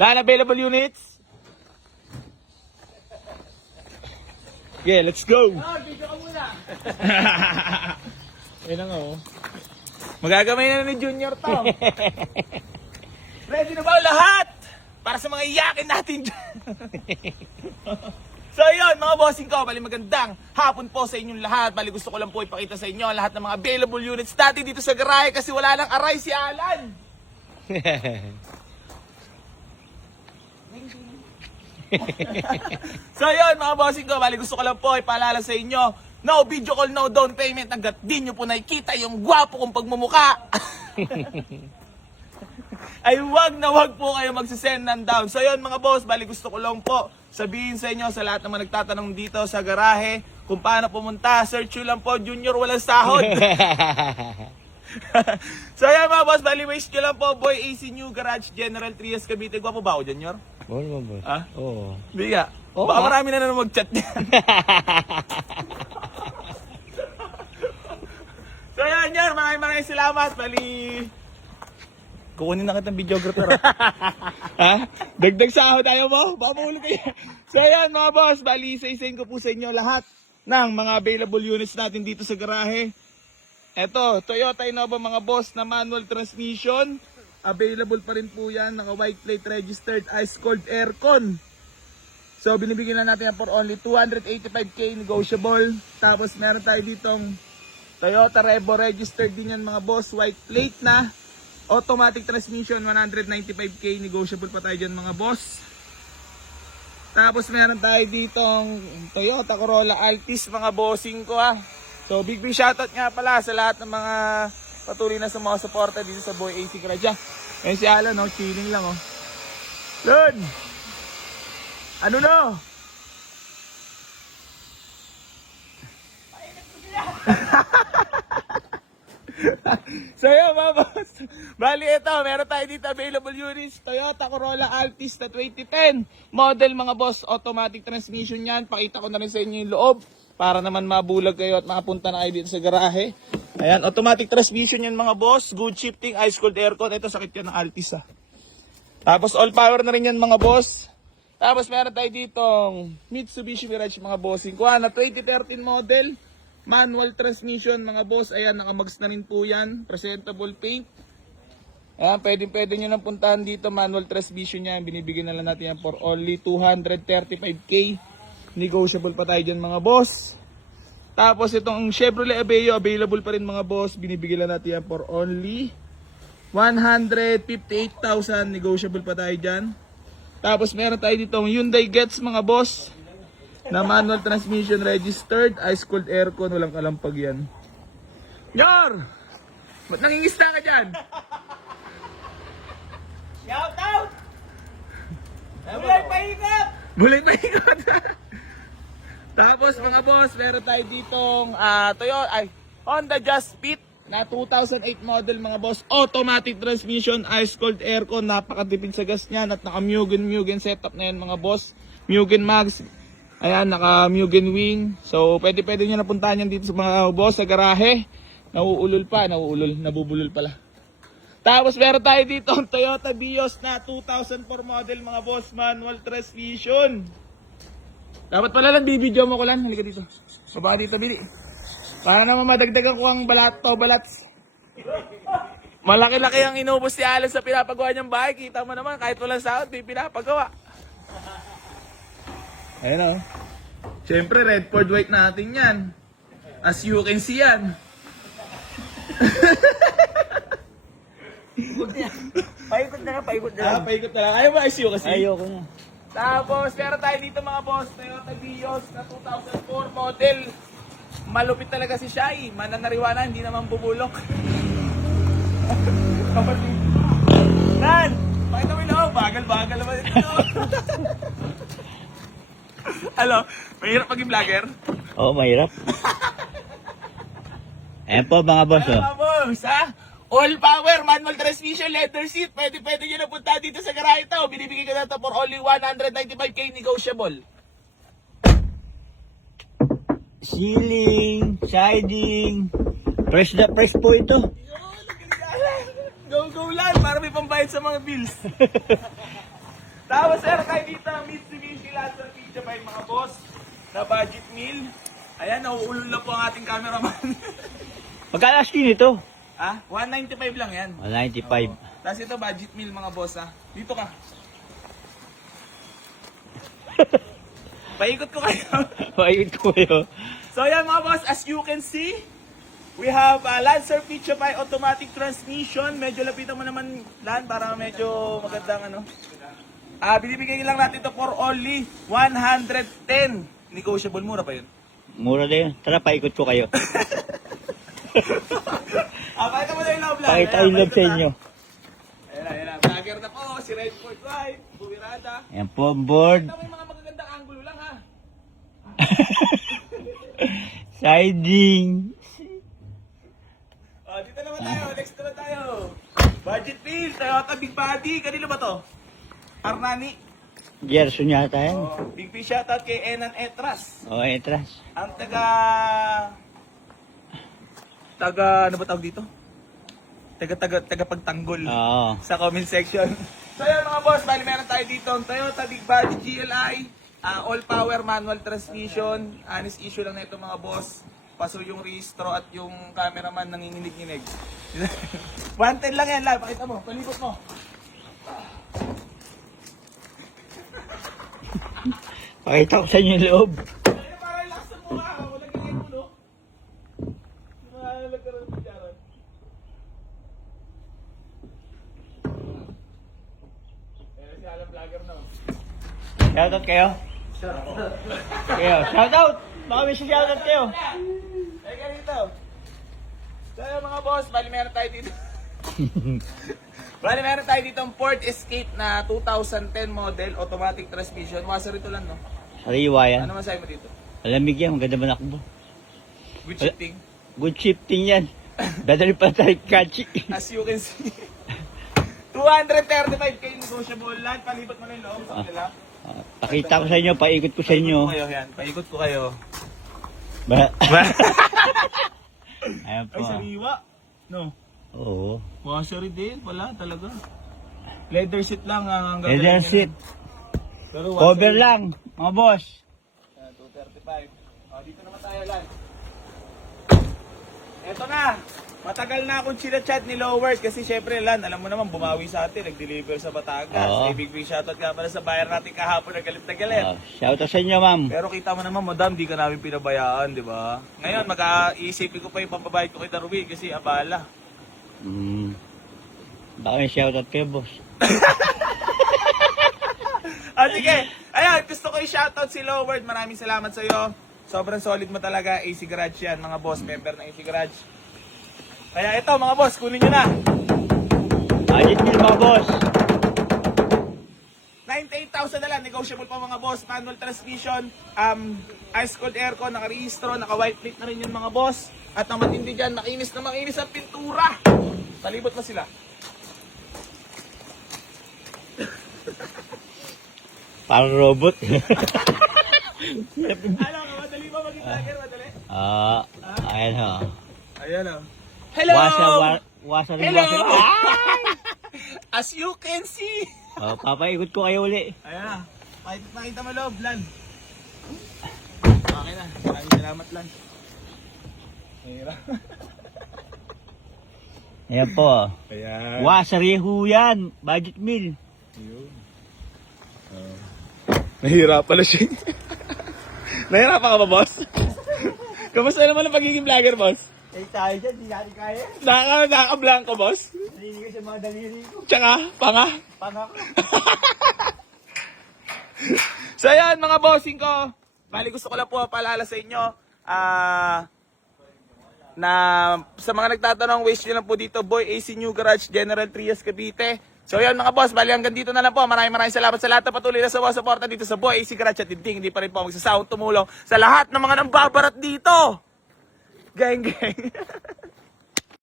Lahat na available units? Okay, let's go! Video ka muna. Ayun na nga oh. Magagamay na ni Junior to. Ready na ba lahat? Para sa mga iyakin natin dyan. So yun mga bossing ko, bali magandang hapon po sa inyong lahat. Bali gusto ko lang po ipakita sa inyo lahat ng mga available units natin dito sa garahe kasi wala nang aray si Alan. So yun mga bossing ko, bali gusto ko lang po ipaalala sa inyo, no video call, no down payment hanggat di nyo po nakikita yung gwapo kong pagmumuka. Ay wag na wag po kayo magsisend ng down. So yun mga boss, bali gusto ko lang po sabihin sa inyo sa lahat naman nagtatanong dito sa garahe kung paano pumunta, search nyo lang po Junior walang sahod. So yan mga boss, bali waste nyo lang po Boy AC New Garage General Trias Cavite. Gwapo ba ako Junior? Oo naman, boss. Ha? Oo. Hindi nga. Oo Baka nga. marami na naman mag-chat niyan. So yan yan, maraming salamat. Bali, kukunin na kitang videographer. Ha? Dagdag sahod tayo mo? Baka mahulog kayo. So yan mga boss, bali isa-isahin ko po sa inyo lahat ng mga available units natin dito sa garahe. Eto, Toyota Innova mga boss na manual transmission. Available pa rin po yan, naka white plate registered, ice cold aircon. So binibigyan na natin yan for only 285k negotiable. Tapos meron tayo ditong Toyota Revo registered din yan mga boss, white plate na automatic transmission, 195k negotiable pa tayo dyan mga boss. Tapos meron tayo ditong Toyota Corolla Altis mga bossing ko ha. So big shoutout nga pala sa lahat ng mga patuloy na sa mga suporta dito sa Boy AC Garage. Ngayon si Alan, no, chilling lang, oh. Lord! Ano no? So yun mga boss. Bali ito, meron tayo dito available units. Toyota Corolla Altis na 2010 model mga boss. Automatic transmission yan. Pakita ko na rin sa inyo yung loob para naman mabulag kayo at makapunta na kayo dito sa garahe. Ayan, automatic transmission yan mga boss. Good shifting, ice cold aircon. Ito sakit yan ng Altis ha. Tapos all power na rin yan mga boss. Tapos meron tayo ditong Mitsubishi Mirage mga bossing ko na 2013 model. Manual transmission mga boss. Ayan, nakamags na rin po yan. Presentable paint. Ayan, pwede nyo nang puntahan dito. Manual transmission yan. Binibigyan na lang natin yan for only 235k. Negotiable pa tayo dyan mga boss. Tapos itong Chevrolet Aveo, available pa rin mga boss. Binibigyan lang natin yan for only 158,000. Negotiable pa tayo dyan. Tapos meron tayo ditong Hyundai Getz mga boss. Na manual transmission registered, ice cold aircon, walang kalampag yan. Nyor! Ba't nangingista ka dyan? Shout out! Bulay paikot! Bulay pa ikot. Tapos mga boss, meron tayo ditong Honda Just Fit na 2008 model mga boss. Automatic transmission, ice cold aircon, napakatipid sa gas niyan at naka Mugen setup na yan mga boss. Mugen Max. Ayan, naka Mugen Wing. So, pwede nyo napuntahan yan dito sa mga boss sa garahe. Nabubulol pala. Tapos meron tayo dito ang Toyota Vios na 2004 model mga boss, manual transmission. Dapat pala lang bibidyo mo ko lang. Halika dito. Baba dito, Bili. Para naman madagdagan ko ang balats. Malaki-laki ang inubos si Alan sa pinapagawa niyang bahay. Kita mo naman, kahit walang sahod, may pinapagawa. Ayan o. Siyempre, red Ford white natin yan. As you can see yan. Paikot na lang. Paikot na lang. Ayaw ba as you kasi? Ayoko na. Tapos, meron tayo dito mga boss, Toyota Vios na 2004 model. Malupit talaga si Shai. Mananariwana, hindi naman bubulok. Nan! Pakita mo yung loob. Bagal naman ito. Ano? Mahirap maging vlogger? Oo, mahirap. Ayan po mga boss, Ano oh. mga boss, ha? All power, manual transmission, leather seat. Pwede nyo na punta dito sa garahe ito. Binibigay ko na ito for only 195k negotiable. Ceiling, siding, fresh na fresh po ito. Go lang, para may pambayad sa mga bills. Tapos meron tayo dito, Mitsubishi Lancer Pizza by mga boss, na budget meal. Ayan, nauulol na po ang ating cameraman. Magkano skin ito? Ah, 195 lang yan. 195. Tapos ito, budget meal mga boss ha. Dito ka. Paikot ko kayo. Pakikot ko kayo. So yan mga boss, as you can see, we have Lancer Pizza by automatic transmission. Medyo lapitan mo naman, Lan, para medyo magandang ano. Binibigay lang natin ito for only 110. Negotiable, mura pa yun. Mura na yun. Tara, paikot ko kayo. Pakita mo na yung love, Lan. Pakita Ayan, yung love sa pakita inyo. Ayan na, ayan na. Vlogger na po, si Redford White, Bumirada. Ayan po ang board. Ito may mga magagandang angulo lang ha. Siding. Dito naman tayo, next naman tayo. Budget meal, Toyota Big Body. Kanino ba to? Arnani. Gerson yata yan. Big Fish shoutout kay Enan Etras. O, etras. Ang ano ba tawag dito? Taga pagtanggol Oo. sa comment section. So yan mga boss, bali meron tayo dito ang Toyota Big Body GLI, all power manual transmission. Honest issue lang na ito mga boss. Paso yung registro at yung cameraman nanginginig-nginig. 110 lang yan, Lal. Pakita mo, palibot mo. Pakita ko sa inyo yung loob. Ay, para relax sa mukha. Walang ganyan mo, no? Nagkaroon ng pagkaroon. Si Alan Vlogger na. Shoutout kayo. Kayo, shoutout. Baka may shoutout kayo. Ay, ganito. So, yung mga boss, bali meron tayo dito. Bali meron tayo dito ang Ford Escape na 2010 model, automatic transmission. Wasa rito lang, no? Sariwa yan. Ano masabi mo dito? Alamig yan, maganda manakbo. Good shifting. Good shifting yan. Dadali pa tayo kachi. As you can see. 235k negotiable. Lahat, palibot mo na yung loob sa kanila. Pakita ko sa inyo, paikot ko sa inyo. Paikot ko kayo. Ba? Ayan Ay, po. sariwa. No. Oo. Washery din pala, talaga. Leather seat lang ang Leather gagawin seat. niya. Pero Cover lang, mga boss. 235. Dito naman tayo lang. Eto na. Matagal na akong chinachat ni Lowers kasi syempre Lan, alam mo naman bumawi sa atin, nag-deliver sa Batangas. Oo. Big shoutout nga pala sa buyer natin kahapon na galit na galit. Shoutout sa inyo, ma'am. Pero kita mo naman, madam, di ka namin pinabayaan, di ba? Ngayon, mag-iisipin ko pa yung pampabayad ko kay Darwin kasi abala. Baka may shoutout kayo, boss. Sige. Ayun, gusto ko i-shoutout si Loward. Maraming salamat sa iyo. Sobrang solid mo talaga. AC Garage yan, mga boss. Member ng AC Garage. Kaya ito, mga boss, kunin nyo na. Ayit nyo, mga boss. 98,000 na lang. Negotiable pa, mga boss. Manual transmission. Ice cold aircon. Naka-rehistro. Naka-white plate na rin yun, mga boss. At ang matindi dyan, makinis na makinis ang pintura. Palibot na sila. Parang robot. Alam ka, madali ba maging vlogger? Madali? Ayan ho. Ayan o. Hello! Wasa rin, Hello! wasa rin. As you can see. Papaikot ko kayo uli. Ayan na. Pakita mo loob, Lan. Okay na. Maraming salamat, Lan. Mahirap. Ayan po. Ayan. Wasariho yan. Budget meal. Nahirap pala siya. Nahirapan ka ba, boss? Kamusta naman ang pagiging vlogger, boss? Eh tayo dyan, di natin kaya. Nakaka-blanco, boss? Nalinig ko sa mga daliri ko. Tsaka, panga. Pangako. So yan, mga bossing ko. Bali, gusto ko lang po paalala sa inyo. Na sa mga nagtatanong, wish nyo lang po dito, Boy AC New Garage, General Trias, Cavite. So yan mga boss, bali hanggang dito na lang po. Maraming salamat sa lahat na patuloy na suporta dito sa Boy AC Garage at hindi pa rin po magsasawang tumulong sa lahat ng mga nambabarat dito. Gang gang.